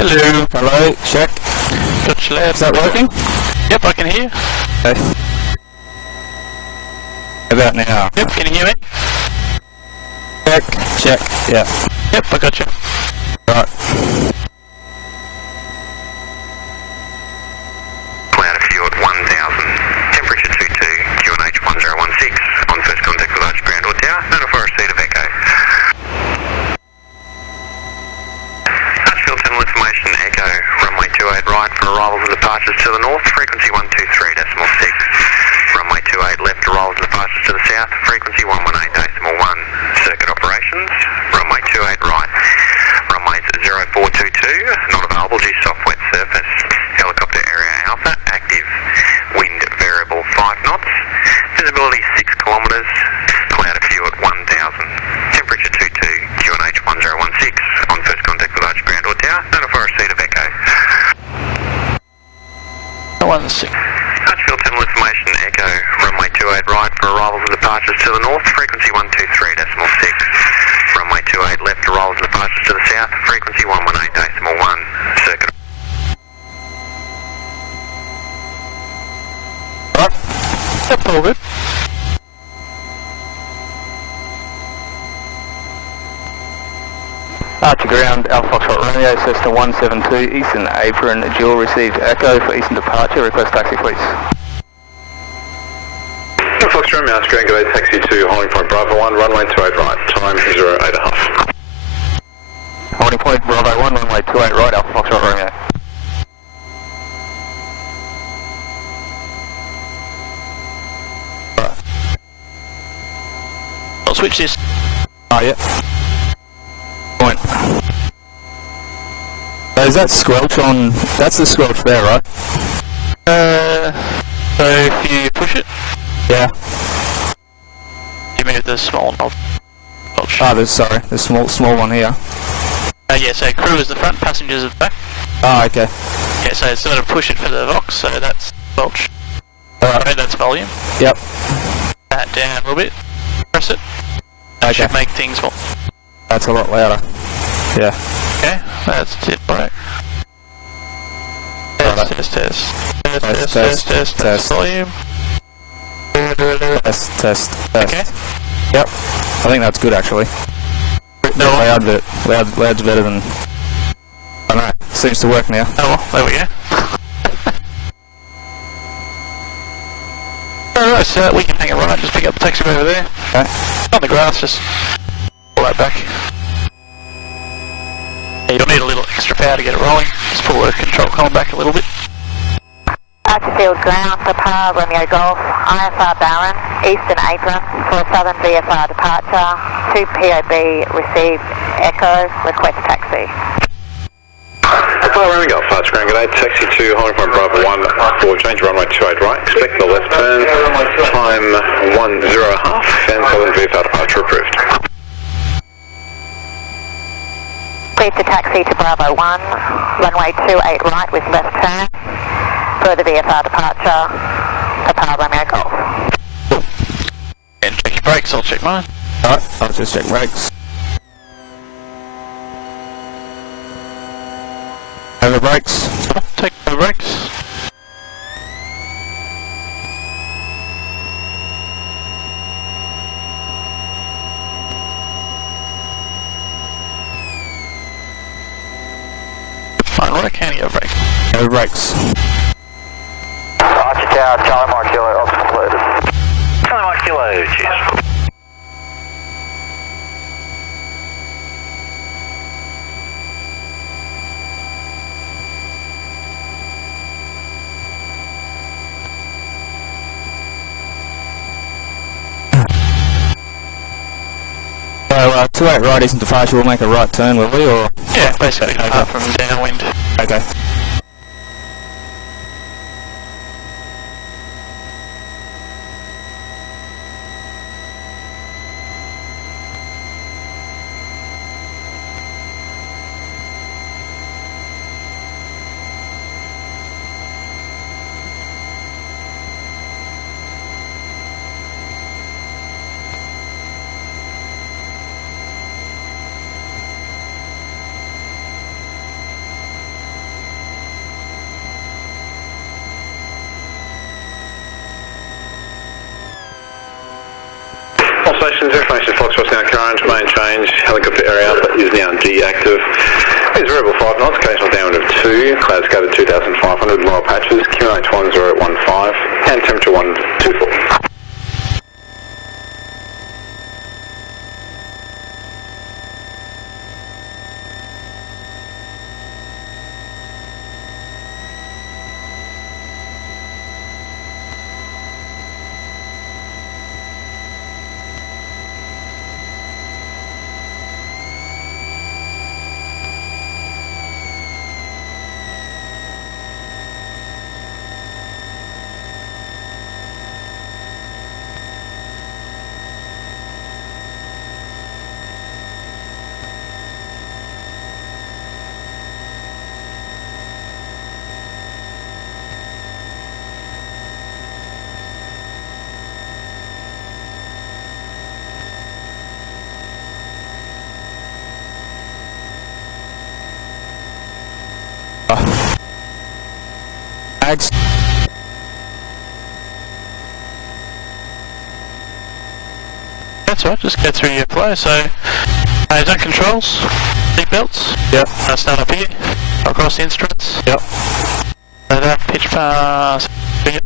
Hello. Hello, check. Dutch lab. Is that working? Yep, I can hear you. Okay. About now. Yep, can you hear me? Check, yeah. Yep, I got you. Right. Cloud of fuel at 1000, temperature 22, QNH 1016, on first contact with large ground or tower, notify receipt of echo. Large field tunnel information, echo, runway 28 right for arrivals and departures to the north, frequency 123.6. Runway 28 left, arrivals and departures to the south, frequency 118.1. Circuit operations, runway 28 right. Runways 0422, not available due to soft wet surface. Helicopter area alpha, active. Wind variable 5 knots. Visibility 6 kilometres. Cloud of fuel at 1000. Temperature 22, QNH 1016. On first contact with large ground or tower, notify receipt of echo. 16. Large field tunnel information, echo. Runway 28 right for arrivals and departures to the north, frequency 123.6. Runway 28 left, arrivals and departures to the south, frequency 118.1. Circuit. Right. Yep, all good. Archer ground, Alpha Foxtrot Romeo, Cessna 172, Eastern Apron, dual received echo for Eastern departure, request taxi please. Fox Romeo, Archer ground, g'day, taxi to Holding Point Bravo 1, runway 28 right, time 08.5. Holding Point Bravo 1, runway 28 right, Alpha Foxtrot Romeo. I'll switch this. Oh, yeah. Point. So is that squelch on... That's the squelch there, right? So if you push it, Yeah. you move the small knob. Ah, there's small one here. Yeah, so crew is the front, passengers are the back. Ah, okay. Yeah, so sort of push it for the Vox, so that's Welch. Alright. That's volume. Yep. That down a little bit. Press it. That Okay. should make things more. That's a lot louder. Yeah. Okay, that's it, right. Alright. Test. Volume. Test. Okay. Yep. I think that's good actually. No. Loud's better than... I don't know. Seems to work now. Oh well, there we go. Alright, so we can hang it right, just pick up the taxi over there. Okay. On the grass, just pull that back. Yeah, you'll need a little extra power to get it rolling. Just pull the control column back a little bit. Archer field ground for Par Romeo Golf, IFR Barron, Eastern Apron for Southern VFR departure, 2 POB received echo, request taxi. Hello, Romeo Golf, Archer ground, g'day, taxi to Holding Point Bravo 1, for change runway 28 right, expect the left turn, time 10.5, and Southern VFR departure approved. Clear to taxi to Bravo 1, runway 28 right with left turn, further VFR departure for Par Romeo Golf. And check your brakes, I'll check mine. Alright, I'll just check brakes. Over brakes. Take the brakes. Fine, right, can you brake? Over brakes. Archer Tower, Charlie Mark Kilo, Oscar completed. Charlie Mike Kilo, cheers. So, 28 right isn't departure, we'll make a right turn, will we, or...? Yeah, basically, Okay. apart from downwind. Okay. Stations, information Foxtrot now current, main change, helicopter area alpha is now deactive. Is variable 5 knots, occasional downwind of 2, clouds go to 2,500, lower patches, QNH 1015, and temperature 124. Ags. That's right, just go through your flow. So, zone controls, seat belts. Yep. Start up here, across the instruments. Yep. Pitch pass. QNH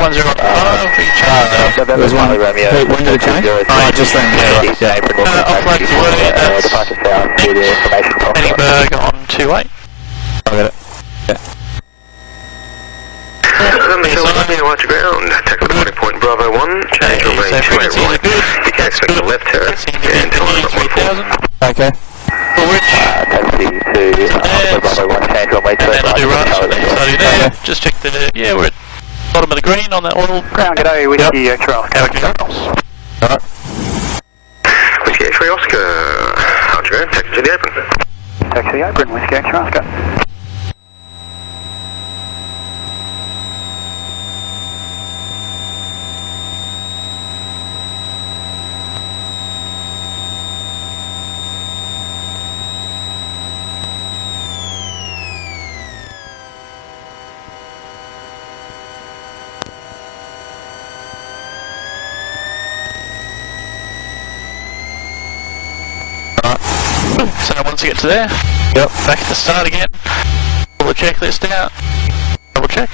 1015. There's one. When did it change? Just then. Off-road to William, that's Edinburgh on 28. I got it. Watch ground, tackle 20 point Bravo 1, change your main 28 right. You can expect the left turn, and time at 140. Okay. Taxi to Bravo 1, change your main 28 right. Starting there, just check the, yeah, we're at the bottom of the green on that oil. Ground, g'day, Whiskey X-ray Oscar. Alright. Whiskey X-ray Oscar, watch ground, taxi to the open. Taxi to the open, Whiskey X-ray Oscar. So once you get to there, Yep. back at the start again, pull the checklist out, double check.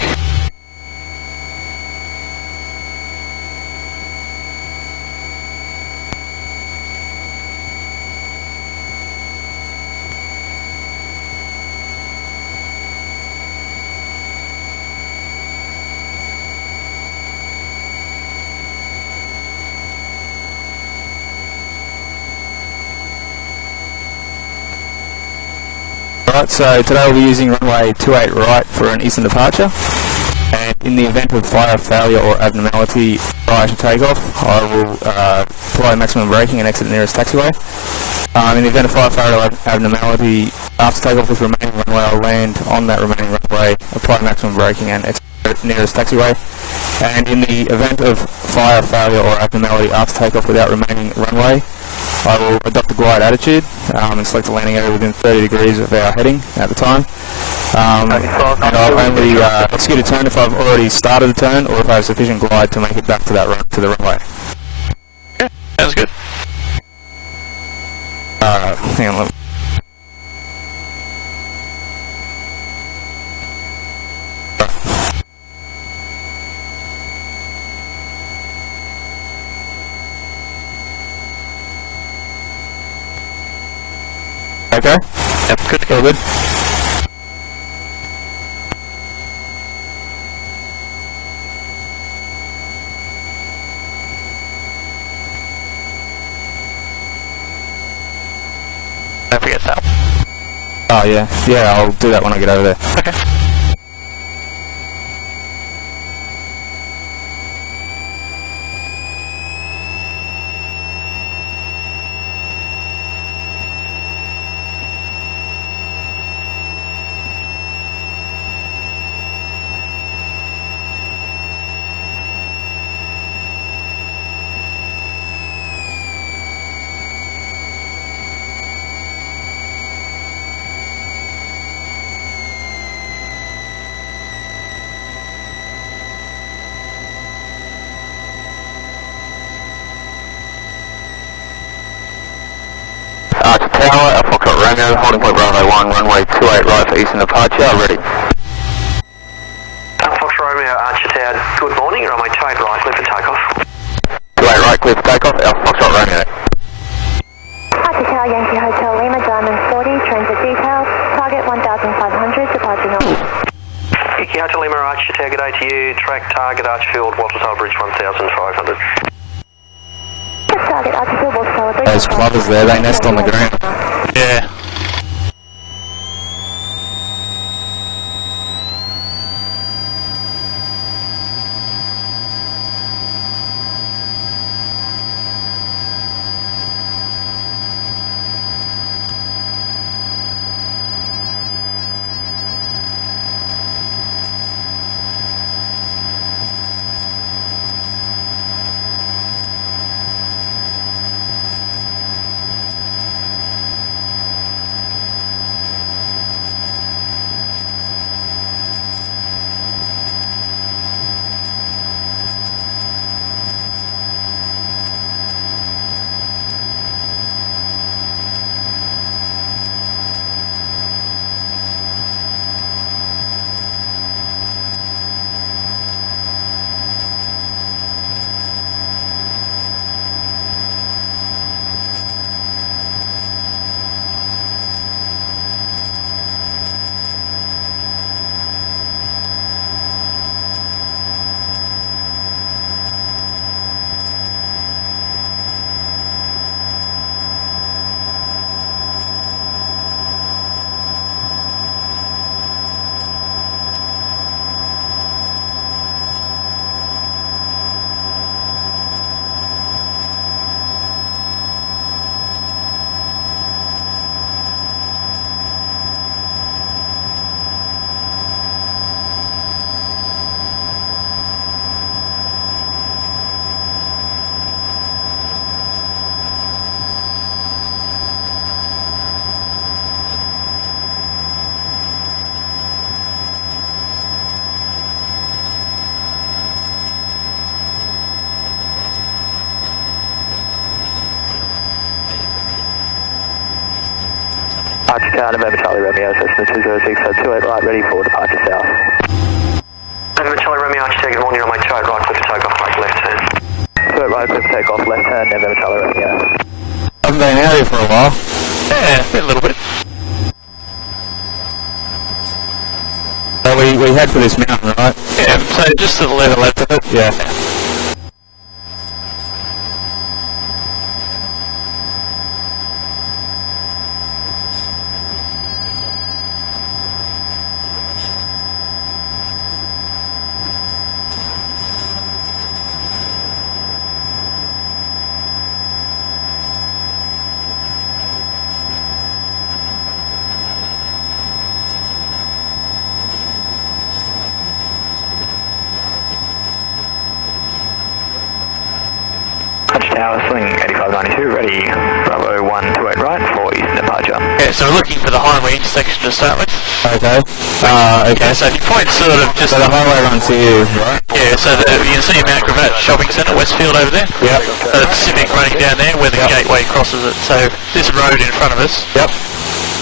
Right, so today we'll be using runway 28 right for an eastern departure, and in the event of fire failure or abnormality prior to takeoff, I will apply maximum braking and exit the nearest taxiway. In the event of fire failure or abnormality after takeoff with remaining runway, I'll land on that remaining runway, apply maximum braking and exit the nearest taxiway. And in the event of fire failure or abnormality after takeoff without remaining runway, I will adopt the glide attitude and select a landing area within 30 degrees of our heading at the time. And I'll only execute a turn if I've already started a turn or if I have sufficient glide to make it back to that to the runway. Okay, sounds good. Hang on. Okay? Yep, good to All go. good? Don't forget that. Oh yeah, yeah, I'll do that when I get over there. Okay. Tower, Alpha Foxtrot Romeo, holding point Bravo 1, runway 28 right for eastern departure, ready. Alpha Foxtrot Romeo, Archer Tower, good morning, runway 28 right, clear for takeoff. 28 right, clear for takeoff, Alpha Foxtrot Romeo. Archer Tower, Yankee Hotel Lima, Diamond 40, transit details, target 1,500, departure north. Yankee Hotel Lima, Archer Tower, good day to you, track target Archfield, Wattle Tower Bridge 1,500. Target Archfield, Wattle Tower Bridge. Those plovers there, they nest on the ground. Yeah. Archer Tower, November Charlie Romeo, Cessna 206, 28 right, ready for departure south. November Charlie Romeo, Archer Tower, good morning, runway 28 right, clear for takeoff, right, left turn. 28 right, clear for takeoff, left turn, November Charlie Romeo. Haven't been out here for a while. Yeah, a little bit. So we head for this mountain, right? Yeah, so just to the left of it. Yeah. Archer Tower, swing 8592, ready, Bravo 128 right for eastern departure. Yeah, so we're looking for the highway intersection to start with. Okay. Okay. So if you point sort of just... So the highway runs here, right? Yeah, so you can see Mount Gravatt Shopping Centre, Westfield over there. Yep. So the Pacific running down there where the gateway crosses it. So this road in front of us Yep.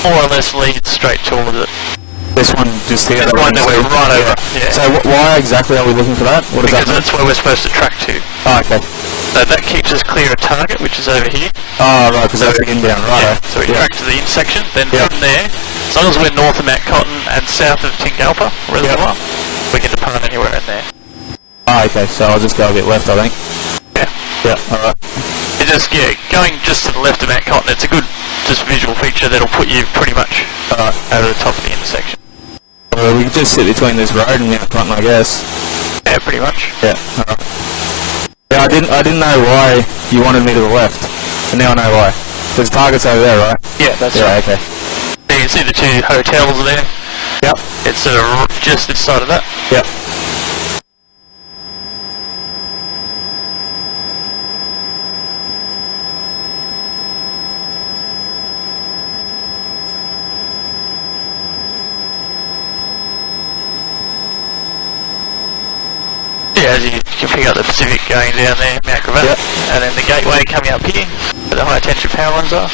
more or less leads straight towards it. This one just here. The one that we're right over. Yeah. So why exactly are we looking for that? What does Because that mean? that's where we're supposed to track to. Oh, okay. So that keeps us clear of target, which is over here. Oh, right, because that's the inbound, right. Yeah, so we track to the intersection, then from there, as long as we're north of Mount Cotton and south of Tingalpa Reservoir, we can depart anywhere in there. Oh, okay, so I'll just go a bit left, I think. Yeah. Yeah, alright. It just, going just to the left of Mount Cotton, it's a good just visual feature that'll put you pretty much over the top of the intersection. Well, we can just sit between this road and Mount Cotton, I guess. Yeah, pretty much. Yeah, alright. Yeah, I didn't know why you wanted me to the left, and now I know why. There's targets over there, right? Yeah, that's right. right. Okay. So you can see the two hotels there. Yep. It's sort of just this side of that. Yep. Yeah, as you can pick up the Pacific going down there, Mount Gravatt, and then the gateway coming up here, where the high tension power lines are.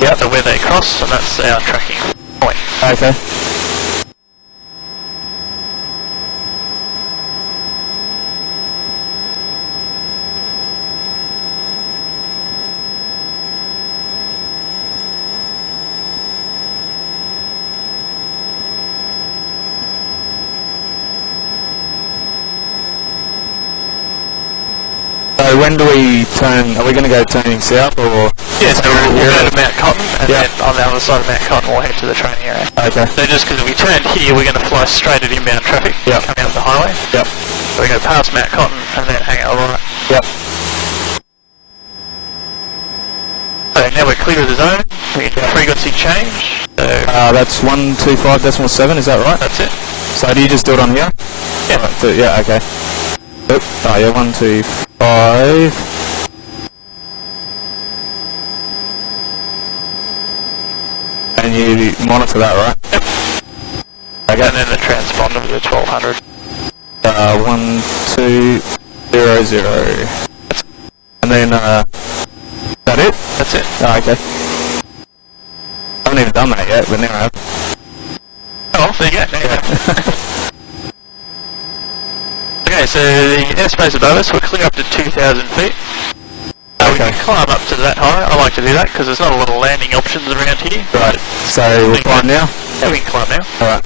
Yep. So where they cross, and that's our tracking point. Okay. So when do we turn, are we going to go turning south or? Yeah, so we'll go to Mount Cotton, and then on the other side of Mount Cotton we'll head to the training area. Okay. So just because if we turn here, we're going to fly straight at inbound traffic coming up the highway. Yep. So we go past Mount Cotton and then hang out right. Yep. So now we're clear of the zone. We get frequency change. So That's 125.7, is that right? that's it. So do you just do it on here? Yeah. Right, so, yeah, okay. Oop. Oh yeah, 125. And you monitor that, right? Yep. Okay. And then the transponder with the 1200. 1200. And then, that it? That's it. Oh, okay. I haven't even done that yet, but now I have. Oh, there you go. There you go. Okay, so the airspace above us, we're clear up to 2,000 feet. We can climb up to that high. I like to do that because there's not a lot of landing options around here. Right. So we'll climb now? Yeah, we can climb now. Alright.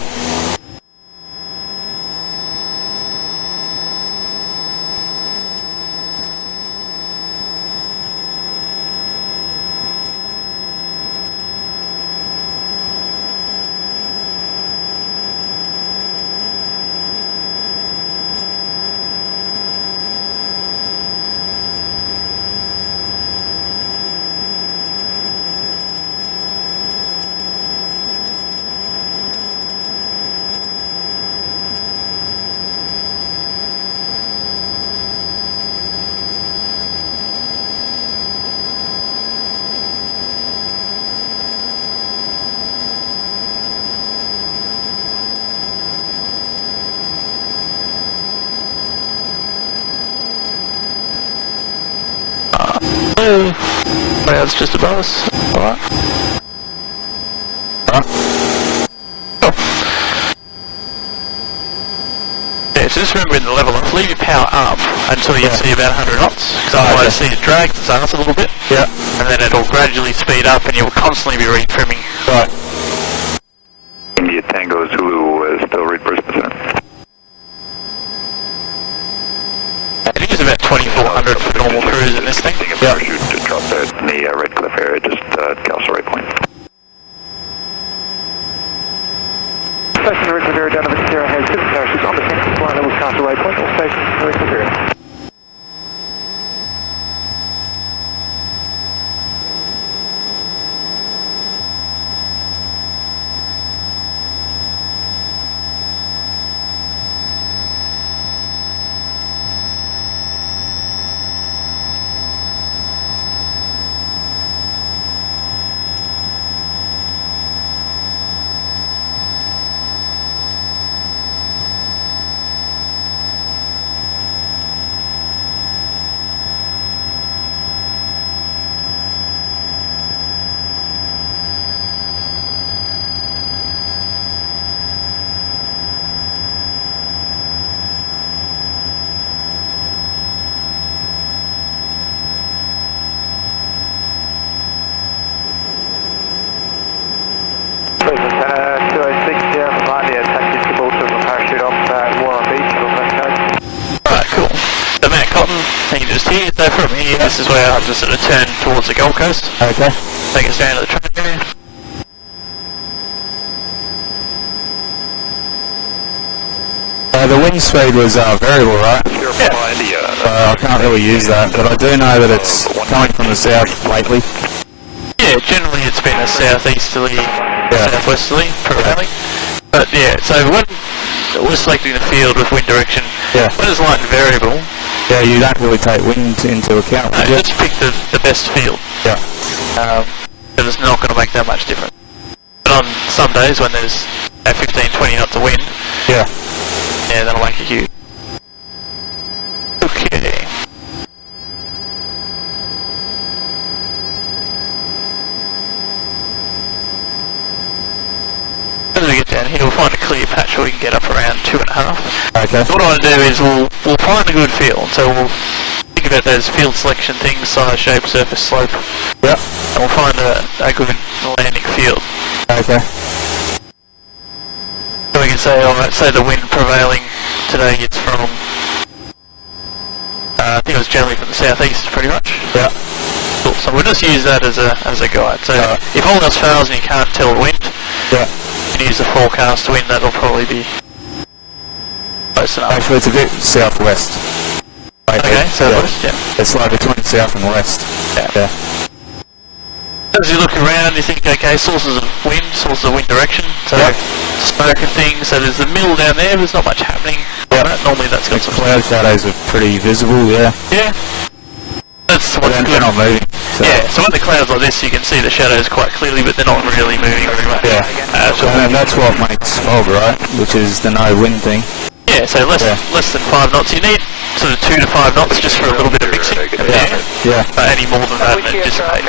Clouds just above us. Alright. Cool. Yeah, so just remember in the level off, leave your power up until you see about 100 knots, because otherwise see it drag its ass a little bit. Yeah. And then it'll gradually speed up and you'll constantly be retrimming. Right. India Tango Zulu still read first percent. I think it's about 2,400 for normal cruise in this thing. Taking a parachute to drop that in the Red Cliff area, just Castle Right Point. Station Red Cliff area down to Sierra has 7 parachutes on the second flight level Castle Right Point, all stations Red Cliff area. Here, so from here, this is where I'll just sort of turn towards the Gold Coast. Okay. Take us down to the train area. The wind speed was variable, right? I can't really use that, but I do know that it's coming from the south lately. Yeah, generally it's been a southeasterly, southwesterly prevailing. But yeah, so when we're selecting the field with wind direction, when it's light and variable, yeah, you don't really take wind into account. No, just pick the best field. Yeah. But it's not going to make that much difference. But on some days when there's 15-20 knots of wind, yeah, that'll make a huge. Okay. reckon we can get up around 2.5. Okay. So what I want to do is we'll find a good field. So we'll think about those field selection things: size, shape, surface, slope. Yep. And we'll find a good landing field. Okay. So we can say, alright, say the wind prevailing today it's from, I think it was generally from the southeast, pretty much. Yeah. Cool. So we'll just use that as a guide. So if all else fails and you can't tell the wind, yeah, you can use the forecast wind. That'll probably be close enough. Actually, it's a bit southwest. Okay, southwest, yeah. It's like between south and west. Yeah. As you look around, you think, okay, sources of wind direction, so smoke and things. So there's the mill down there. There's not much happening. Normally that's got some cloud shadows are pretty visible. Yeah. That's what's good. They're not moving. So. Yeah. So when the clouds like this, you can see the shadows quite clearly, but they're not really moving very much. Yeah. And that's what makes fog, right? Which is the no wind thing. Yeah. So less than 5 knots. You need sort of 2 to 5 knots just for a little bit of mixing. Yeah. Any more than that, it dissipates.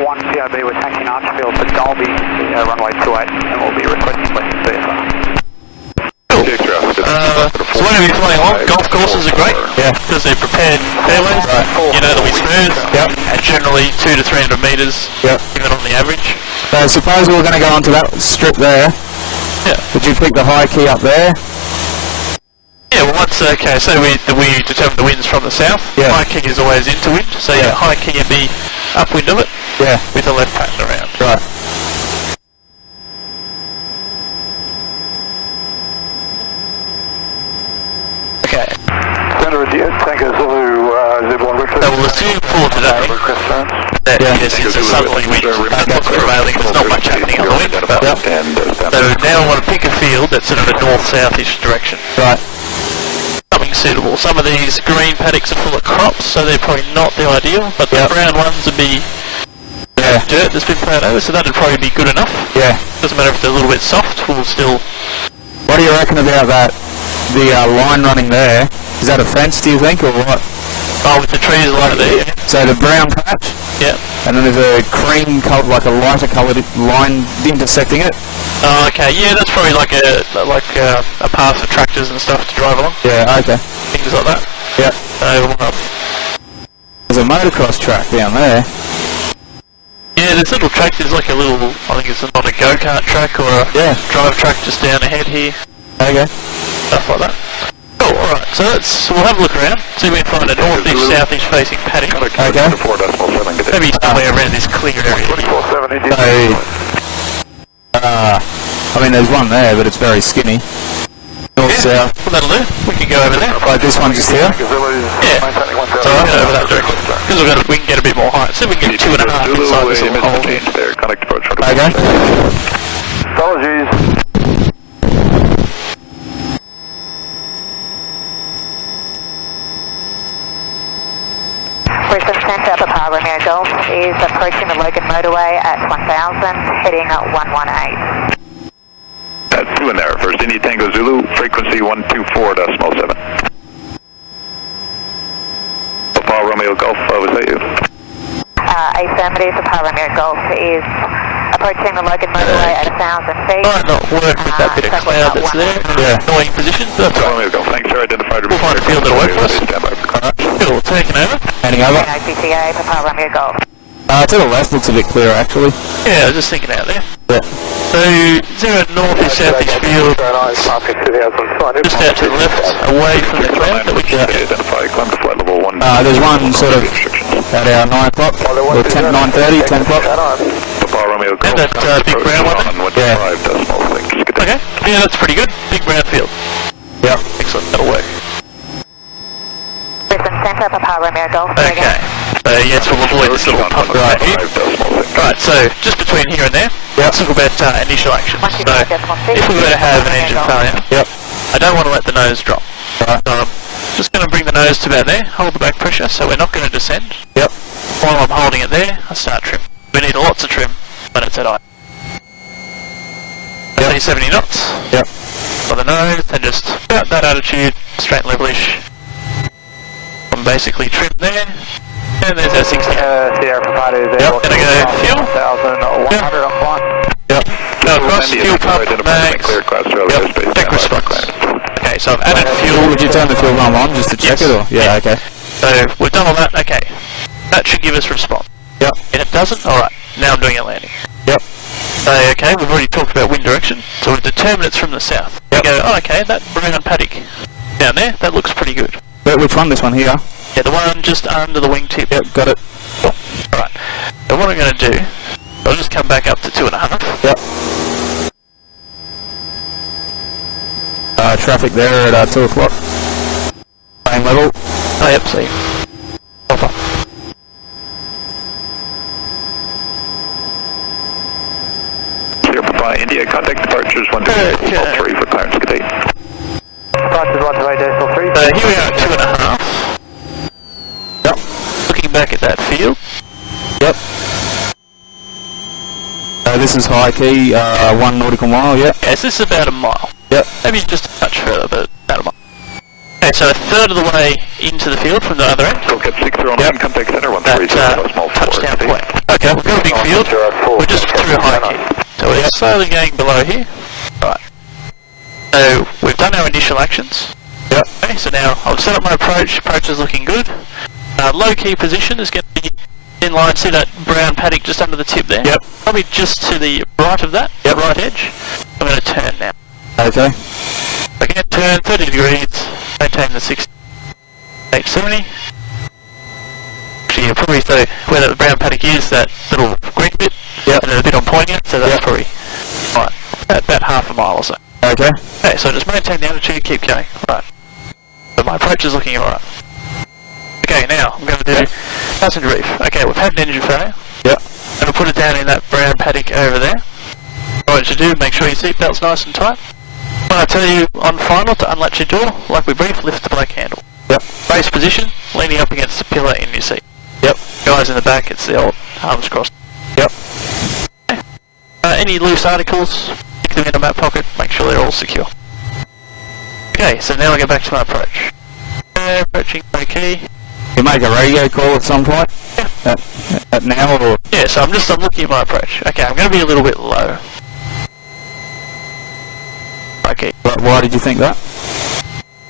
One PIB with taxi Archfield to Dolby, runway 28, and we'll be requesting left VFR. So when we're flying along, golf courses are great because they're prepared fairways. You know they'll be smooth, and generally 200 to 300 metres, even on the average. So suppose we're going to go onto that strip there. Yeah. Would you pick the high key up there? Yeah. Well, once so we determine the wind's from the south. Yeah. High key is always into wind, so high key and be upwind of it. Yeah. With the left pattern around. Right. Okay. Center of the Tango Zulu, Z1 Richard. So we'll assume for today that yes, it's a southerly wind. That's what's prevailing. There's not much happening on the wind. So now I want to pick a field that's sort of a north-south-ish direction. Right. Something suitable. Some of these green paddocks are full of crops, so they're probably not the ideal, but the brown ones would be dirt that's been ploughed over, so that'd probably be good enough. Yeah. Doesn't matter if they're a little bit soft, we'll still... What do you reckon about that? The line running there, is that a fence, do you think, or what? Oh, with the trees right there, yeah. So the brown patch? Yeah. And then there's a cream colour, like a lighter coloured line intersecting it? Oh, okay. Yeah, that's probably like a path for tractors and stuff to drive along. Yeah, okay. Things like that. Yeah. There's a motocross track down there. Yeah, there's little track, there's like a little, I think it's not a go-kart track or a drive track just down ahead here. Okay. Stuff like that. Cool, alright, so we'll have a look around, see if we can find a north-east, south-east facing paddock. Okay. Maybe somewhere around this clear area. I mean there's one there, but it's very skinny. North-south. Well, that'll do. We can go over there. Like this one just here? Yeah. So I'll go over that direction. Because we can get a bit more height. So we can get 2.5 inside this little hole here. Okay. Apologies. Brisbane Centre, Papa Romeo Golf is approaching the Logan motorway at 1000, heading at 118. That's 2 in there. First India Tango Zulu, frequency 124.7. Papa Romeo Golf, was that you? Affirmative, Papa Romeo Golf is approaching the Logan motorway at 1,000 feet. Might not work with that bit of cloud that's there. Annoying position, but that's all right. Romeo Golf, thanks, sir. Identified. We'll find a field that'll work for us. Cool, taking over. Handing over. PTA, Papa Romeo Golf. To the left looks a bit clearer actually. Yeah, I was just thinking out there. Yeah. So, zero north-east, south-east field, just out to the left, away from the cloud that we can get. There's one sort of at our 9 o'clock, or 9:30, 10 o'clock. And that big brown one there? Yeah. Okay, yeah, that's pretty good. Big brown field. Yep. Excellent, that'll work. Brisbane Centre, Papa Romeo Golf. Okay, so yes, we'll avoid this little pump right here. Right, so just between here and there, let's talk about initial action. So, if we were to have an engine failure, I don't want to let the nose drop. Right. So I'm just going to bring the nose to about there, hold the back pressure, so we're not going to descend. Yep. While I'm holding it there, I start trim. We need lots of trim when it's at idle. 70 knots. Yep. On the nose, and just about that attitude, straight and levelish. I'm basically trimmed there, and there's our 60. Sierra provided Yep, and I go fuel. 1,100 on climb. Yep. go across, fuel pump, mags, deck response. Okay, so I've added fuel. Would you turn the fuel pump on just to check it, or? Yeah, okay. So we've done all that, okay. That should give us response. Yep. And it doesn't? Alright, now I'm doing a landing. Yep. So, okay, we've already talked about wind direction, so we've determined it's from the south. Yep. We go, oh, okay, that brown paddock down there, that looks pretty good. But which one? This one here? Yeah, the one just under the wingtip. Yep, got it. Alright, so what I'm going to do, I'll just come back up to 2.5. Yep. Traffic there at 2 o'clock. Same level. Oh, yep, see. Alpha. Here for India, contact departures 123 for clearance, good day. Departures 128.3. So here we are at 2.5. Yep. Looking back at that field. Yep. This is high key, 1 nautical mile, yep. Yes, this is about a mile. Yep. Maybe just a touch further, but about a mile. Okay, so a third of the way into the field from the other end. Get 609, Yep. contact center That small touchdown four, point. Okay, we've got a big field. We're just through high key. So we're slowly going below here. Right. So we've done our initial actions. Yep. Okay, so now I'll set up my approach. Approach is looking good. Low key position is going to be in line. See that brown paddock just under the tip there? Yep. Probably just to the right of that, the right edge. I'm going to turn now. Okay. Okay, turn 30 degrees, maintain the 6870. Actually, you probably say where the brown paddock is, that little green bit, yep. and there's a bit on pointing it, so that's yep. probably right, about half a mile or so. Okay. Okay, so just maintain the altitude, keep going. Right. So my approach is looking alright. Okay, now I'm going to do passenger reef. Okay, we've had an engine failure. Yep. I'm going to put it down in that brown paddock over there. What you do, make sure your seatbelt's nice and tight. When I tell you on final to unlatch your door, like we briefed, lift the black handle. Yep. Base position, leaning up against the pillar in your seat. Yep. Guys in the back, it's the old arms crossed. Yep. Okay. Any loose articles, stick them in a map pocket, make sure they're all secure. Okay, so now I go back to my approach. Approaching okay. You make a radio call at some point? Yeah. At now or? Yeah, so I'm looking at my approach. Okay, I'm going to be a little bit low. Okay. Why did you think that?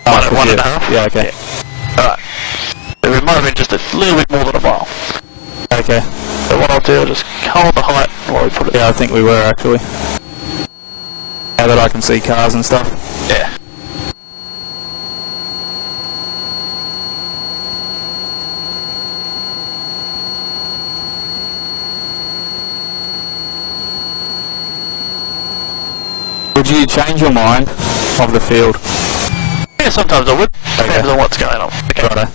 One and a half? Yeah, okay. Yeah. Alright. So it might have been just a little bit more than a mile. Okay. So what I'll do, I'll just hold the height while we put it. Yeah, I think we were actually. Now that I can see cars and stuff. Yeah. Would you change your mind of the field? Yeah, sometimes I would. Depends on what's going on. Okay. Righto.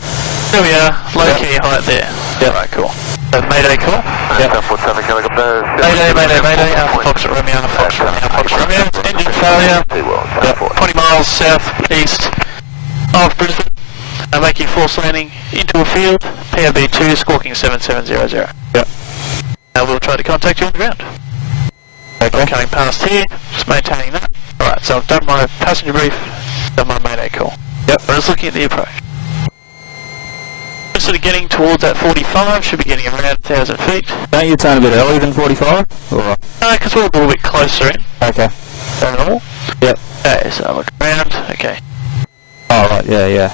There we are, low key height there. Yep. Alright, cool. So Mayday call. Yep. Mayday, Alpha Fox Romeo, Alpha Fox Romeo, Fox Romeo. Engine failure. Yep. 20 miles south-east of Brisbane. I'm making forced landing into a field. PRB2 squawking 7700. Yep. Now we'll try to contact you on the ground. Okay. I'm coming past here, just maintaining that. Alright, so I've done my passenger brief, done my Mayday call. Yep. I'm just looking at the approach. Just sort of getting towards that 45, should be getting around 1,000 feet. Don't you turn a bit earlier than 45? Or? Because we're a little bit closer in Okay. than normal. Yep. Okay, so I look around, okay. Oh, right, yeah. Yep.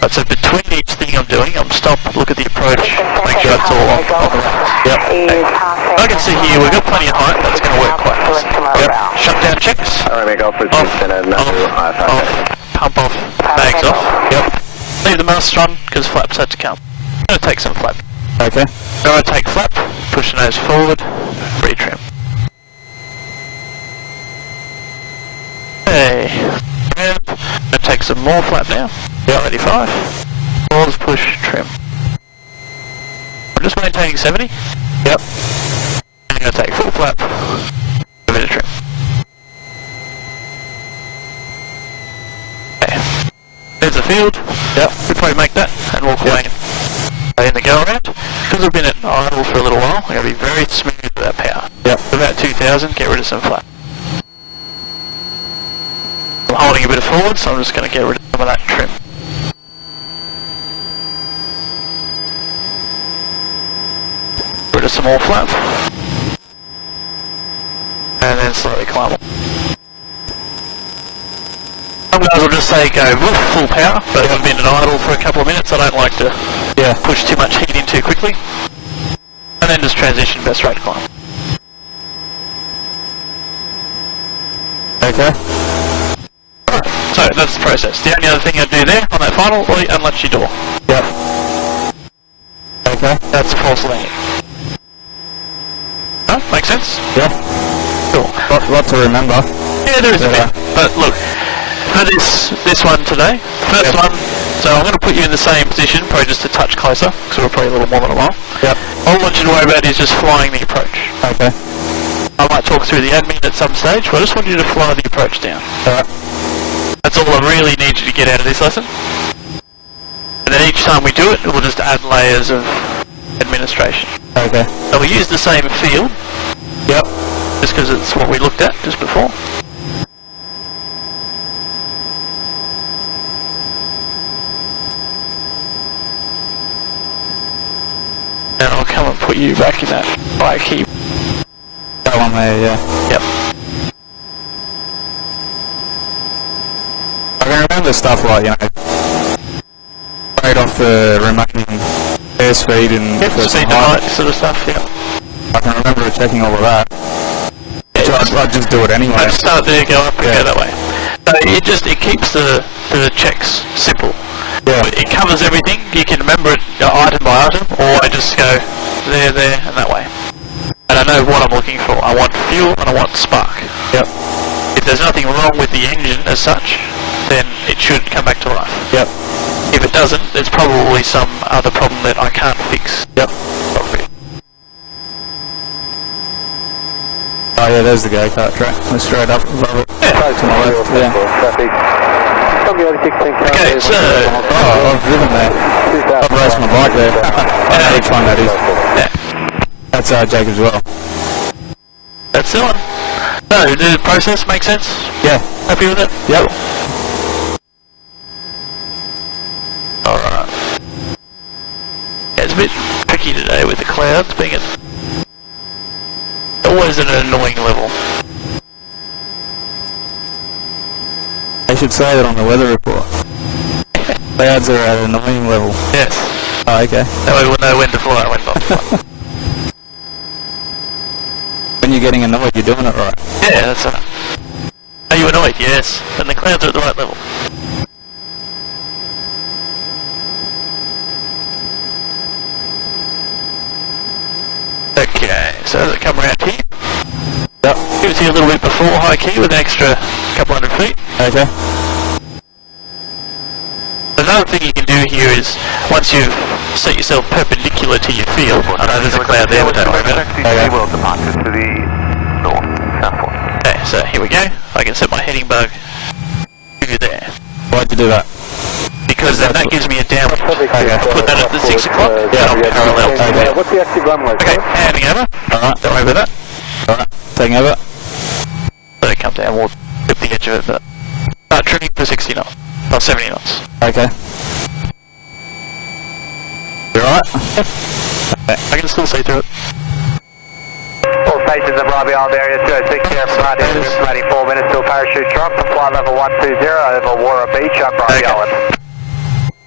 Right, so between each thing I'm doing, I'm stop, look at the approach, make sure it's all on the right. Yep. Okay. I can see here, we've got plenty of height, that's going to work quite nicely. Yep. Shutdown checks. Off. Pump off, bags off. Yep. Leave the master on, because flaps had to come. I'm going to take some flap. Okay. So I take flap, push the nose forward, retrim. Okay. And I'm going to take some more flap now. Yep. 85. Pause, push, trim. I'm just maintaining 70. Yep. I'm going to take full flap, a bit of trim. Okay. There's the field. Yep. We'll probably make that and walk away in the go around. Because I've been at idle for a little while, I'm going to be very smooth with that power. Yep. About 2,000, get rid of some flap. I'm holding a bit of forward, so I'm just going to get rid of some of that trim. Rid of some more flap. and then slowly climb up. Some guys will just say go woof, full power, but if I've been in idle for a couple of minutes, I don't like to push too much heat in too quickly. And then just transition best rate climb. Okay. Alright, so that's the process. The only other thing I'd do there on that final, unlatch your door. Yep. Okay. That's a false landing. Huh? Make sense? Yeah. Cool. Lot to remember. Yeah, there is a bit. But look, for this one today, first one, so I'm going to put you in the same position, probably just a touch closer, because we're probably a little more than a mile. Yep. All I want you to worry about is just flying the approach. Okay. I might talk through the admin at some stage, but I just want you to fly the approach down. Alright. That's all I really need you to get out of this lesson. And then each time we do it, we'll just add layers of administration. Okay. So we use the same field. Yep. Just because it's what we looked at just before. And I'll come and put you back in that fire key. That one there, yeah. Yep. I can remember stuff like, trade off the remaining airspeed and Speed to height sort of stuff, yeah. I can remember checking all of that. I'd just do it anyway. I'd start there, go up and go that way. So it keeps the checks simple. Yeah. It covers everything. You can remember it item by item, or I just go there, and that way. And I know what I'm looking for. I want fuel and I want spark. Yep. If there's nothing wrong with the engine as such, then it should come back to life. Yep. If it doesn't, there's probably some other problem that I can't fix. Yep. Oh yeah, there's the go-kart track. We're straight up above it. Yeah. To my left, yeah. Okay, so... Oh, I've driven there. I've raced my bike there. I know which one that is. Yeah. That's Jacob's well. That's the one. So, the process make sense? Yeah. Happy with it? Yep. Alright. Yeah, it's a bit tricky today with the clouds being at... always at an annoying level. They should say that on the weather report. Clouds are at an annoying level. Yes. Oh, okay. That way we'll know when to fly and when not to fly. When you're getting annoyed, you're doing it right. Yeah, that's right. Are you annoyed? Yes. And the clouds are at the right level. Okay, so as it come around here, give it to you a little bit before high key with an extra couple hundred feet. Okay. Another thing you can do here is, once you've set yourself perpendicular to your field, I know there's a cloud there, but don't worry about it. Departure to the north, southward. Okay, so here we go. I can set my heading bug to there. Why'd you do that? Because then that gives me a downwind. Okay. Put that at the 6 o'clock, then I'll be parallel. Okay. What's the active runway? Okay, handing over. Alright. Don't worry about that. Alright. Taking over. Let it come down, we'll clip the edge of it, but start trimming for 60 knots. Or 70 knots. Okay. You alright? Okay, I can still see through it. All stations of Robbie Island area 206 here from right into estimating 4 minutes to a parachute drop from flight level 120 over Warra Beach up Robbie Island.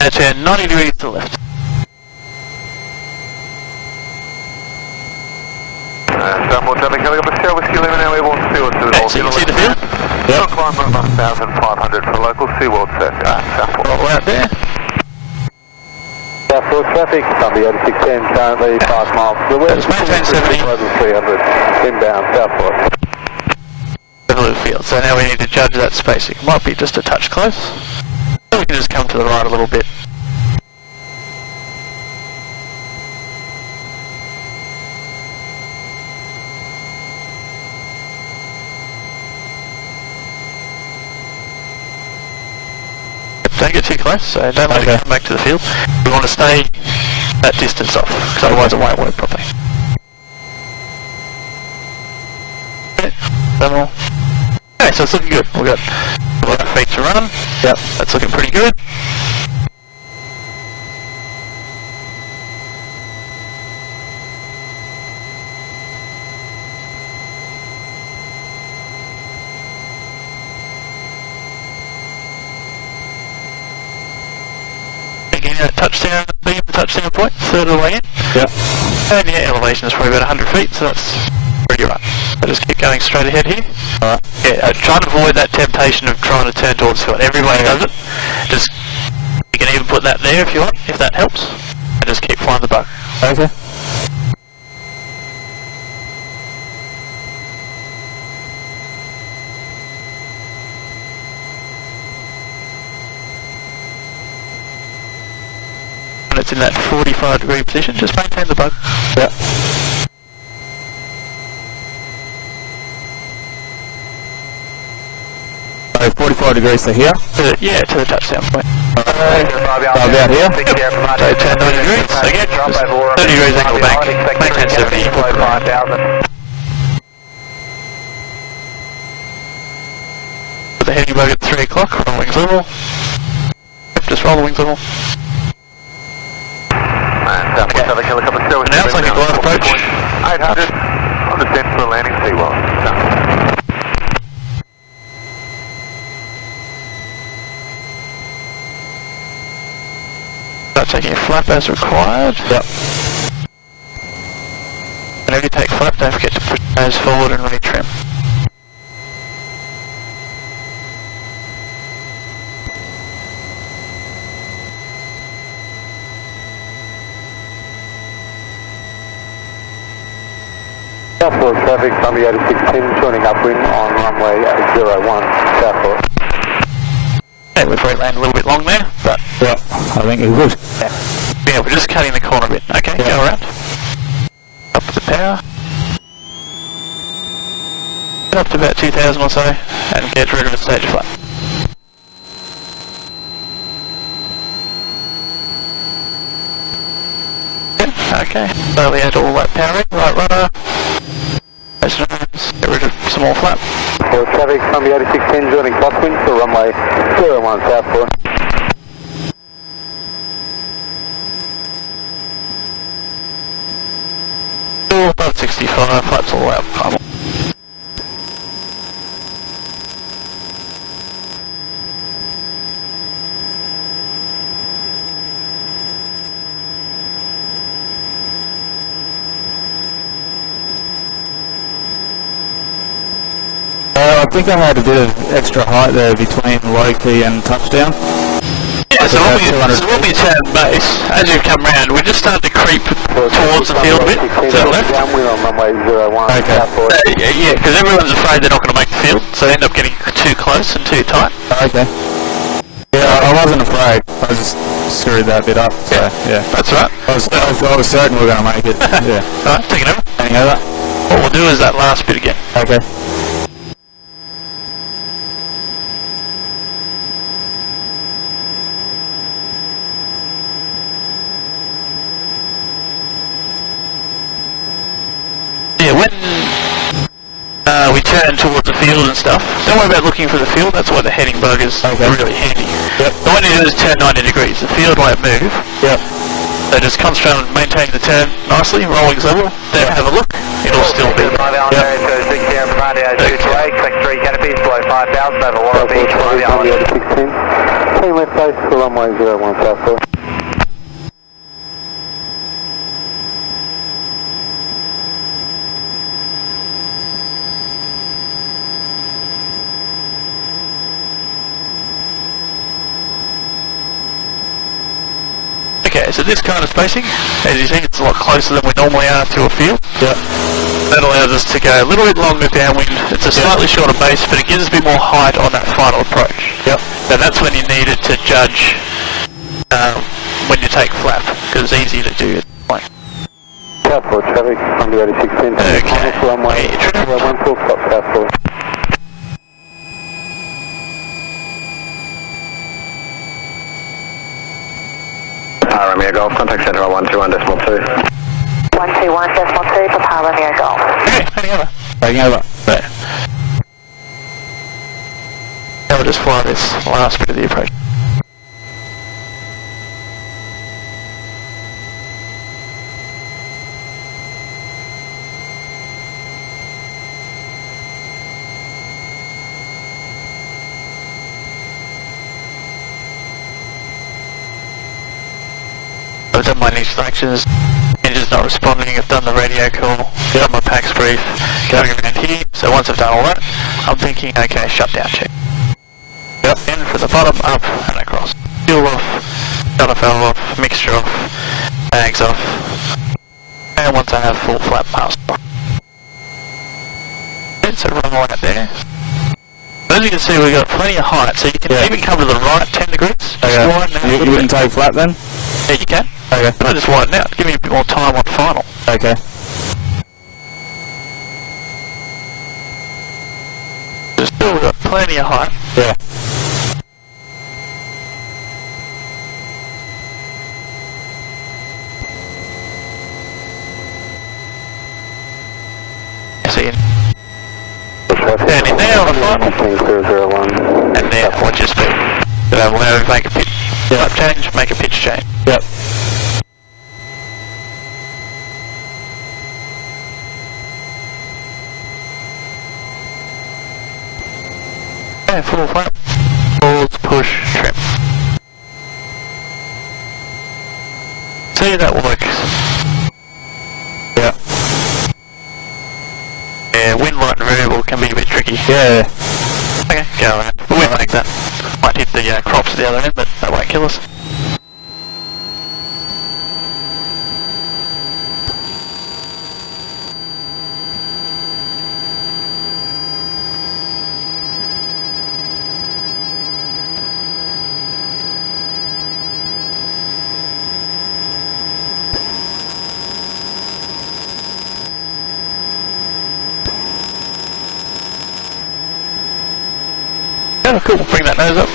And turn 90 degrees to the left. Downward traffic helicopter, Sierra Whiskey 11, now airborne seaward to the Okay, north. so you can see the field? Yep. Climb at 1,500 for local seaward circuit. Southward. Roll out there. Southward traffic, Sunday 8610, currently 5 miles to the west. Maintain 70. 300, inbound, southward. The blue field. So now we need to judge that spacing. Might be just a touch close. So we can just come to the right a little bit. Don't get too close, so don't let it come back to the field. We want to stay that distance off, because otherwise it won't work properly. Okay, done all. Okay, so it's looking good. We've got a lot of feet to run. Yep, that's looking pretty good. getting that touchdown, the touchdown point, third of the way in. Yep. And yeah, elevation is probably about 100 feet, so that's pretty right. So just keep going straight ahead here. Alright. Yeah, try to avoid that temptation of trying to turn towards the field. Everybody does it. Just, you can even put that there if you want, if that helps. And just keep flying the bug. Okay. When it's in that 45-degree position, just maintain the bug. Yep. So 45 degrees to here? Yeah, to the touchdown point. About here? So turn 90 degrees, again, just 30 degrees angle back, maintain 70. Put the heading bug at 3 o'clock, roll wings level. Just roll the wings level. Now it's like a glide approach. 800 on the descent for landing seawall. Start taking a flap as required. Yep. Whenever you take flap, don't forget to push your nose forward and retrim. Southport traffic, Columbia 8610, joining upwind on runway 01, Southport. Yeah, we've land a little bit long there, but Yep. I think it would. yeah, we're just cutting the corner a bit. Okay, Yep. go around. Up with the power. Get up to about 2,000 or so, and get rid of the stage flap. Okay, slowly add all that power in, right rudder. Get rid of some more flap. For traffic, Columbia 8610, joining crosswind for runway 01, Southport. All above 65, flaps all out. I think I had a bit of extra height there between low key and touchdown. Yeah, so when we turn base, as you come round, we just start to creep towards the field a bit, to the left. Downwind on runway 01, Okay. Southport. Yeah, because everyone's afraid they're not going to make the field, so they end up getting too close and too tight. Okay. Yeah, I wasn't afraid. I just screwed that bit up. So, yeah. That's right. I was certain we were going to make it. Yeah. Alright, take it over. Hang over. What we'll do is that last bit again. Okay. Yeah, when we turn towards the field and stuff, don't worry about looking for the field, that's why the heading bug is really handy. Yep. But when you do is turn 90 degrees, the field won't move. Yep. So just concentrate on maintaining the turn nicely, rolling level, then have a look, it'll still be there. Expect 3 canopies below 5,000 over Warren Beach, Columbia 8610. Turn left base for runway 01, Southport. Okay, so this kind of spacing, as you see, it's a lot closer than we normally are to a field. Yep. That allows us to go a little bit longer downwind. It's a slightly shorter base, but it gives us a bit more height on that final approach. Yep. So that's when you need it to judge when you take flap, because it's easy to do it. Southport traffic, Columbia 8610. Okay. Runway 01, full stop, Southport. Romeo Golf, contact centre 121.2. 121.2 for Papa Romeo Golf. Okay, heading over. Taking over. Right. Now we'll just fly this last bit of the approach. I've done my initial actions. Engine's not responding. I've done the radio call. Done my PAX brief. Going around here. So once I've done all that, I'm thinking, okay, shutdown check. Yep. In from the bottom, up, and across. Fuel off. Shutter valve off. Mixture off. Bags off. And once I have full flat mask off. So run right there. As you can see, we've got plenty of height, so you can even come to the right 10 degrees. Okay. You wouldn't take flat then? Yeah, you can. Okay. But I just widen out. Give me a bit more time on final. Okay. So still got plenty of height. Yeah. See you. Turn in there on the final. And there, watch your speed. So that will make a pitch up change, make a pitch change. Yep. Okay, full flap. Pause, push, trim. See, that works. Yeah. Yeah, wind, light and variable can be a bit tricky. Yeah. Okay, go around. But we'll make that. Might hit the crops at the other end, but that won't kill us. Oh, cool. Bring that nose up.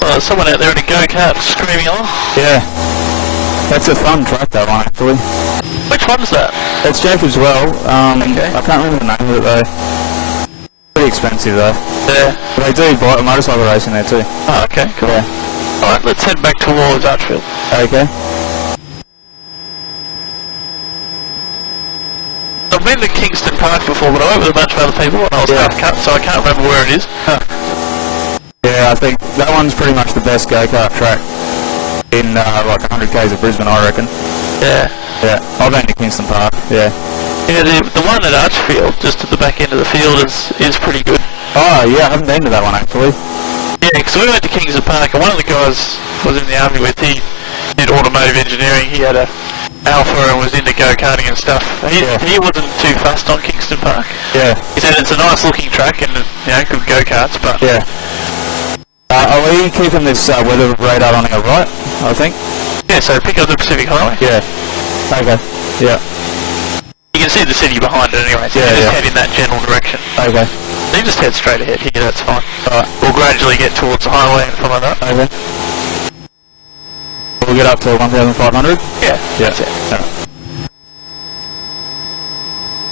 Oh, there's someone out there in a go-kart screaming on. Yeah. That's a fun track, that one, actually. Which one's that? It's Jacob's Well. Okay. I can't remember the name of it, though. Pretty expensive, though. Yeah. But they do buy a motorcycle racing there, too. Oh, okay, cool. Yeah. Alright, let's head back towards Archfield. Okay. I've been to Kingston Park before, but I went with a bunch of other people and I was half cut, so I can't remember where it is. Yeah, I think that one's pretty much the best go-kart track in like 100 k's of Brisbane, I reckon. Yeah. Yeah, I've been to Kingston Park, yeah. Yeah, the one at Archfield, just at the back end of the field, is pretty good. Oh, yeah, I haven't been to that one, actually. Yeah, because we went to Kingston Park and one of the guys I was in the army with, he did automotive engineering, he had a Alpha and was into go-karting and stuff. He wasn't too fussed on Kingston Park. Yeah. He said it's a nice looking track and, good go-karts, but... Yeah. Are we keeping this weather radar on our right, I think? Yeah, so pick up the Pacific Highway. Yeah. Okay. Yeah. You can see the city behind it anyway, so you just head in that general direction. Okay. So you just head straight ahead here, that's fine. Alright. We'll gradually get towards the highway and follow that. Okay. We'll get up to 1,500? Yeah. Yeah. Alright.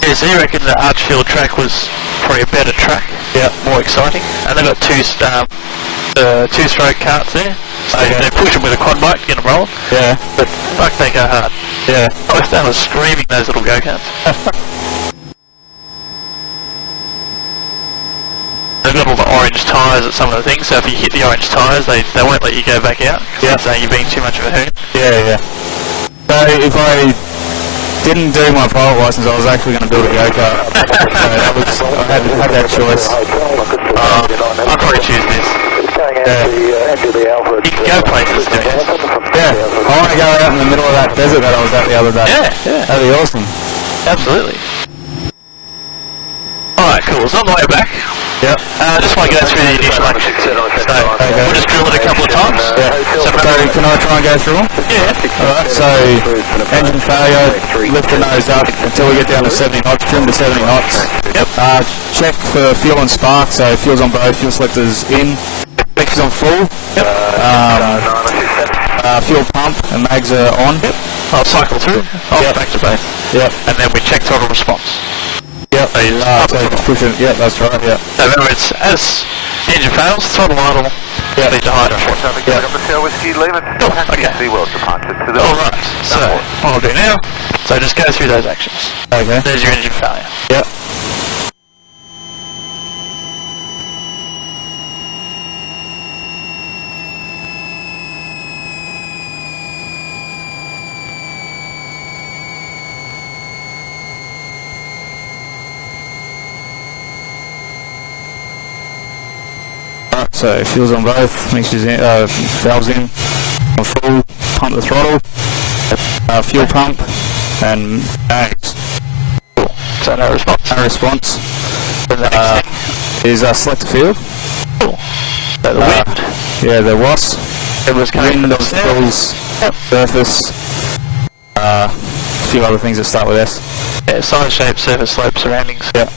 Yeah, so you reckon the Archfield track was probably a better track? Yeah. More exciting? And they've got two-stroke carts there. So they push them with a quad bike to get them rolling. Yeah. But fuck, they go hard. Yeah. I was screaming, those little go-karts. They've got all the orange tyres at some of the things, so if you hit the orange tyres, they won't let you go back out. Yeah. Saying you're being too much of a hoon. Yeah, yeah. So if I didn't do my pilot license, I was actually going to build a go-kart. So I had that choice. I'd probably choose this. Yeah. You can go places doing this. Yeah. I want to go out in the middle of that desert that I was at the other day. Yeah, yeah. That'd be awesome. Absolutely. Alright, cool. So on the way back, Yep. I just want to go through the initial actions. So we'll just drill it a couple of times. Yeah. So can I try and go through them? Yeah. Alright, so engine failure, lift the nose up until we get down to 70 knots, trim to 70 knots. Yep. Check for fuel and spark, so fuel's on both, fuel selector's in, mixer's on full. Yep. Fuel pump and mags are on. Yep. I'll cycle through, back to base. Yep. And then we check throttle response. Yep. So push it. Yep, that's right. Yep. So remember, it's as the engine fails, throttle idle, lead to hydro. Yep. Okay. Alright, so what I'll do now, so just go through those actions. Okay. There's your engine failure. Yep. Right, so fuel's on both, mixtures in, valves in, on full, pump the throttle, fuel pump, and bags. Cool. So no response. No response. Is select the field. Cool. So the wind. Yeah, there was. It was coming Wind, from the south. hills, surface, a few other things that start with S. Yeah, size, shape, surface, slope, surroundings. Yeah.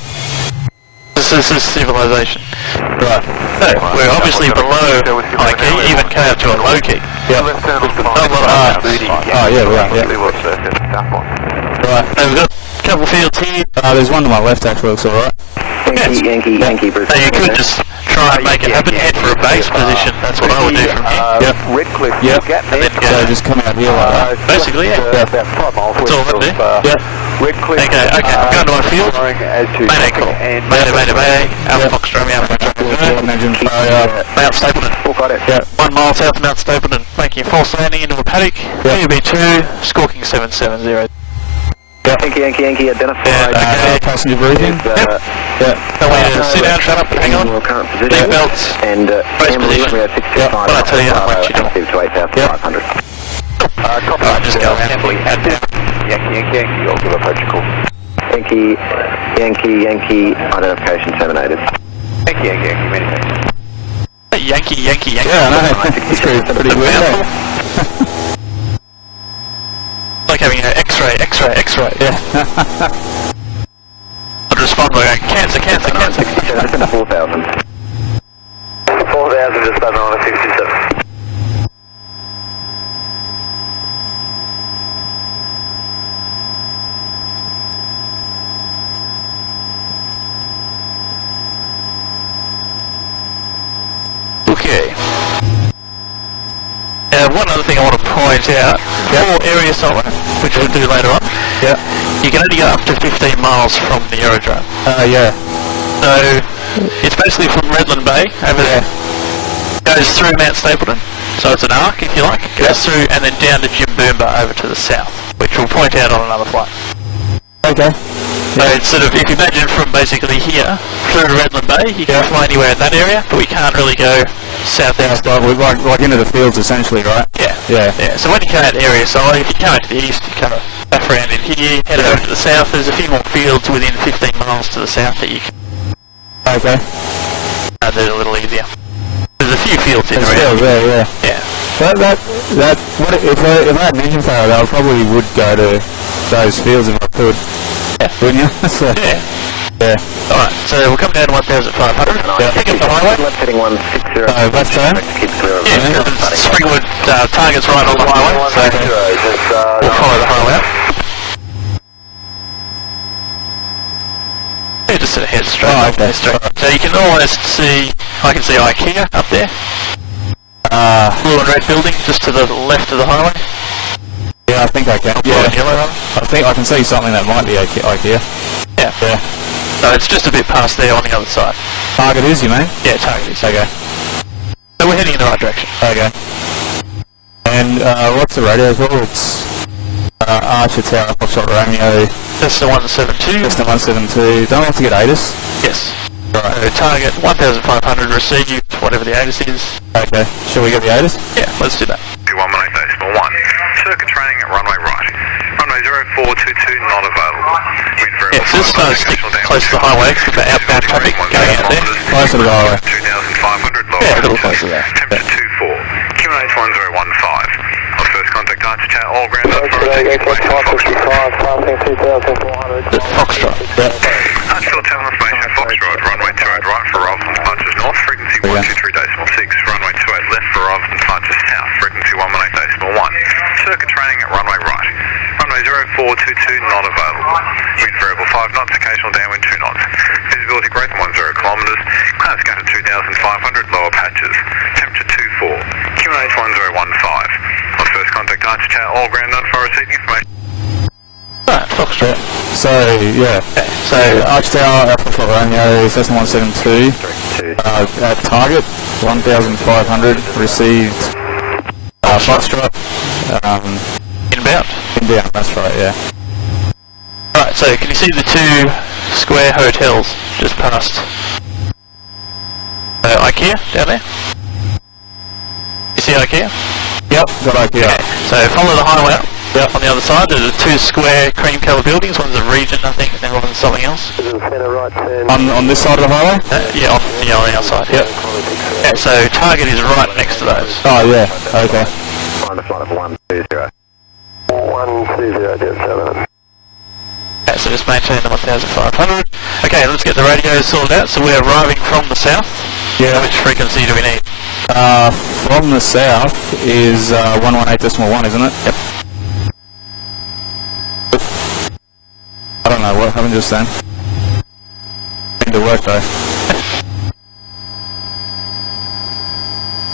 This is civilization. Right. So, we're obviously below high key, even came up to a low key. Yeah. Not a lot of high. Oh, yeah, we are, yeah. Right. So we've got a couple fields here. There's one to my left, actually, looks alright. Yankee, Bruce. So you could just try and make it happen, head for a base position. That's what I would do from here. Yep. Redcliffe, Yep. And then So just come out here like that. basically, yeah. About 5 miles That's all I do. Yep. Redcliffe. Okay, I'm going to my field. Mayday call. Mayday. Alpha Foxtrot, Alpha Foxtrot. Engine Mount Stapleton. Got it. Yeah. 1 mile south of Mount Stapleton, making a false landing into a paddock. PUB2, squawking 770. Yankee, identified. Okay. Passenger briefing. Yep. Yeah. Don't want you to sit down, shut up, hang on. Current Seat position. belts. And Race position. we have 625. What I tell you, how much you do. Active to 8,500. Alright, just go happily. Yankee, I'll give approach call. Yankee, identification terminated. Yankee, many thanks. Yankee. Yeah, I know. It's pretty weird. Like having an X-ray. Yeah. I'd respond by going, cancer. 4,000. 4,000 just over on a 67. Okay. One other thing I want to point out, for area solar, which we'll do later on, you can only go up to 15 miles from the aerodrome. Yeah. So, it's basically from Redland Bay over there. Goes through Mount Stapleton, so it's an arc if you like, goes through and then down to Jimboomba over to the south, which we'll point out on another flight. Okay. So it's sort of, if you imagine from basically here through to Redland Bay, you can fly anywhere in that area, but we can't really go southeast. Like into the fields essentially, right? Yeah. Yeah. So when you come out area side, if you come out to the east, you come back around in here, head over to the south, there's a few more fields within 15 miles to the south that you can Okay. do it a little easier. There's a few fields in There's around. fields there, yeah. Yeah. If I had an engine failure, I probably would go to those fields if I could. Yeah. Wouldn't you? So, Yeah. yeah. Alright, so we'll come down to 1,500. Pick up the highway. Left heading 160. Left turn? Keep clear of Yeah, because Springwood target's right on the highway, so we'll follow the highway up. Yeah, just sort of head straight Oh, up okay. there, straight. So you can almost see, I can see IKEA up there. Blue and red building just to the left of the highway. Yeah, I think I can. Blue and Yeah. yellow rather. I think I can see something that might be IKEA. Yeah. Yeah. So it's just a bit past there on the other side. Target is, you mean? Yeah, target is. Okay. So we're heading in the right direction. Okay. And what's the radio call? It's Archer Tower, Foxtrot Romeo, That's the 172. Cessna 172. Don't have to get ATIS. Yes. Right. So target 1,500 received, whatever the ATIS is. Okay. Shall we get the ATIS? Yeah, let's do that. 118.1. Circuit training at runway right. Runway 0422 not available. Wind for Yeah, so this starts to stick close to the highway because we've got outbound traffic going out there. Close to the highway. 2,500 lower. Yeah, a little closer there. Temperature 24. QNH 1015. On first contact Archer Tower, all ground up for a taking place at Foxtrot. The Foxtrot. Archfield Terminal Station, Foxtrot, runway 28 right for arrivals and departures north, frequency 123.6, runway 28 left for arrivals and departures south, frequency 118.1. Circuit training at runway right. Runway 0422 not available. Wind variable 5 knots, occasional downwind 2 knots. Visibility greater than 10 kilometres. Cloud scatter 2,500, lower patches. Temperature 24. QNH 1015. On first contact Archer Tower, all ground done for receiving information. Right, Foxtrot. So, yeah. So, Archer Tower, Alpha Foxtrot Romeo, Cessna 172. At target, 1,500. Received Foxtrot. Inbound. Inbound, that's right, yeah. Right, so can you see the two square hotels just past? I IKEA down there? You see IKEA? Yep, got IKEA. Okay, so follow the highway up. Yep. On the other side, there's 2 square cream colour buildings. One's a Region, I think, and then one's something else. On this side of the highway? Yeah, on the outside. Yep. Yeah, so target is right next to those. Oh, yeah, okay. Find a flight of 120. 120.7. Okay, so just maintain the 1,500. Okay, let's get the radios sorted out. So we're arriving from the south. Yeah. Which frequency do we need? From the south is 118.1, isn't it? Yep. I don't know what happened just then. Need to work though.